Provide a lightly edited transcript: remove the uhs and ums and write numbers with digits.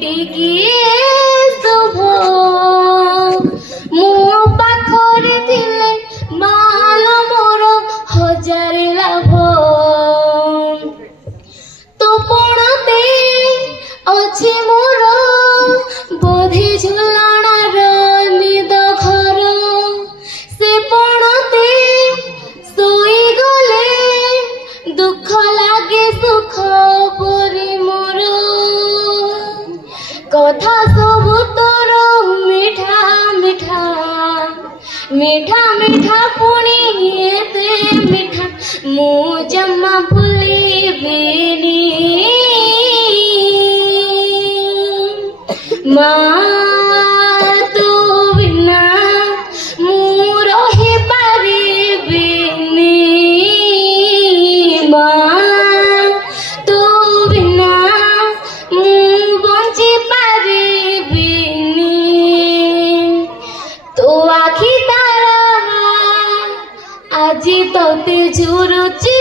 ଟିକିଏ ଶୁଭ ମୋ ପାଖରେ ଥିଲେ ମାଲ ମୋର ହଜାରେ ଲାଭ ତୋ ପଣତେ ଅଛି ମୋର ବୋଧେ ଝୁଲଣାର ନିଦ ଘର ସେ ପଣତେ ଶୋଇଗଲେ ଦୁଃଖ ଲାଗେ ସୁଖ ପରି ମୋର কথা সবু তোর মিঠা মিঠা মিঠা মিঠা পুଣି এতে মিঠা ମୁଁ ଜମା ଭୁଲିବିନି ମା ତୁ ବିନା ମୁଁ ରହିପାରିବିନି ମା ତୁ ବିନା ମୁଁ ବଞ୍ଚି ପାରିବିନି ତୋ ଆଖି ତାରା ଆଜି ତତେ ଝୁରୁଛି